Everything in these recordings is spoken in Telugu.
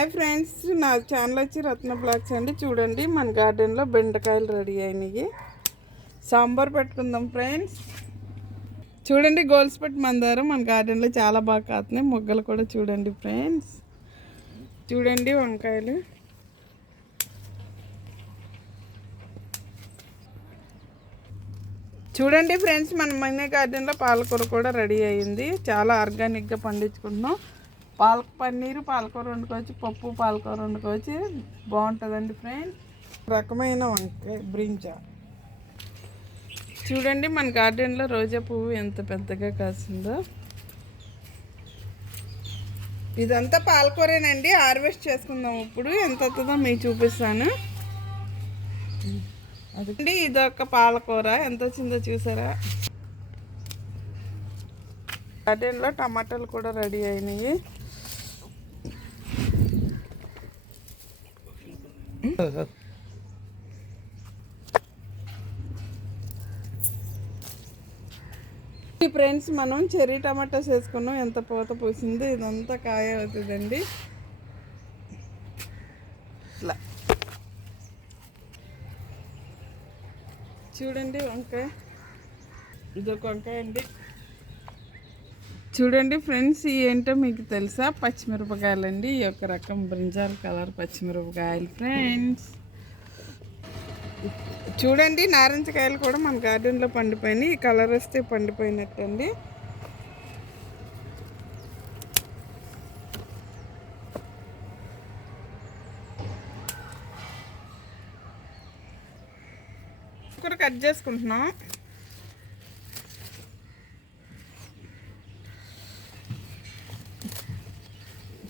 హాయ్ ఫ్రెండ్స్ నా ఛానల్ వచ్చి రత్న బ్లాగ్స్ అండి. చూడండి మన గార్డెన్లో బెండకాయలు రెడీ అయినాయి. సాంబార్ పెట్టుకుందాం ఫ్రెండ్స్. చూడండి గోల్స్ పెట్టి మందారం మన గార్డెన్లో చాలా బాగా కాతున్నాయి మొగ్గలు కూడా చూడండి ఫ్రెండ్స్. చూడండి వంకాయలు. చూడండి ఫ్రెండ్స్ మన మన గార్డెన్లో పాలకూర కూడా రెడీ అయింది. చాలా ఆర్గానిక్గా పండించుకుంటున్నాం. పాలక పన్నీరు పాలకూర వండుకోవచ్చు పప్పు పాలకూర వండుకోవచ్చు. బాగుంటుందండి ఫ్రెండ్స్ రకమైన వంకాయ బ్రింజా. చూడండి మన గార్డెన్లో రోజా పువ్వు ఎంత పెద్దగా కాసిందో. ఇదంతా పాలకూరేనండి. హార్వెస్ట్ చేసుకుందాం ఇప్పుడు. ఎంత వస్తుందో మీకు చూపిస్తాను. అదండి ఇదొక పాలకూర. ఎంత వచ్చిందో చూసారా? గార్డెన్లో టమాటాలు కూడా రెడీ అయినాయి. ఫ్రెండ్స్ మనం చెర్రీ టమాటాస్ వేసుకున్నాం. ఎంత పూత పూసిందో ఇదంతా కాయ అవుతుందండి. ఇట్లా. చూడండి వంకాయ. ఇదొక వంకాయ అండి. చూడండి ఫ్రెండ్స్ ఏంటో మీకు తెలుసా? పచ్చిమిరపకాయలండి. ఈ యొక్క రకం బ్రింజాల్ కలర్ పచ్చిమిరపకాయలు ఫ్రెండ్స్. చూడండి నారింజకాయలు కూడా మన గార్డెన్లో పండిపోయినాయి. ఈ కలర్ వస్తే పండిపోయినట్టండి. కూడా కట్ చేసుకుంటున్నాం.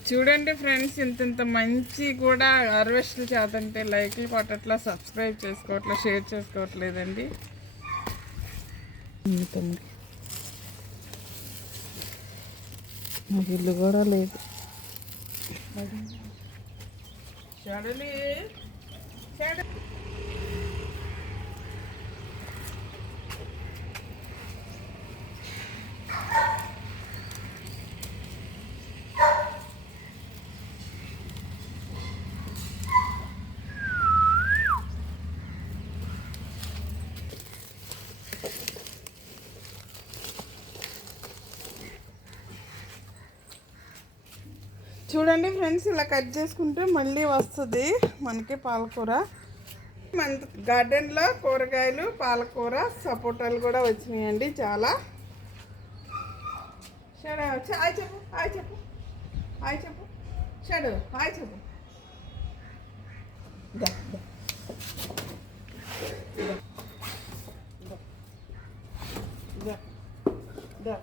చూడండి ఫ్రెండ్స్ ఇంత ఇంత మంచి కూడా హార్వెస్ట్లు చేతంటే లైక్లు కొట్టట్లా సబ్స్క్రైబ్ చేసుకోవట్లేదు షేర్ చేసుకోవట్లేదండి. నాకు ఇల్లు కూడా లేదు. చెడలి చెడ చూడండి ఫ్రెండ్స్ ఇలా కట్ చేసుకుంటే మళ్ళీ వస్తుంది మనకి పాలకూర. మన గార్డెన్లో కూరగాయలు పాలకూర సపోటాలు కూడా వచ్చినాయండి చాలా. షడు హాయ్ చెప్పు హాయ్ చెప్పు హాయ్ చెప్పు. షడు హాయ్ చెప్పు.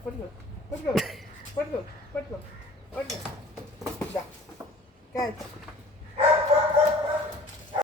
పట్టుకో పట్టుకో పట్టుకో పట్టుకో పట్టుకో. Good.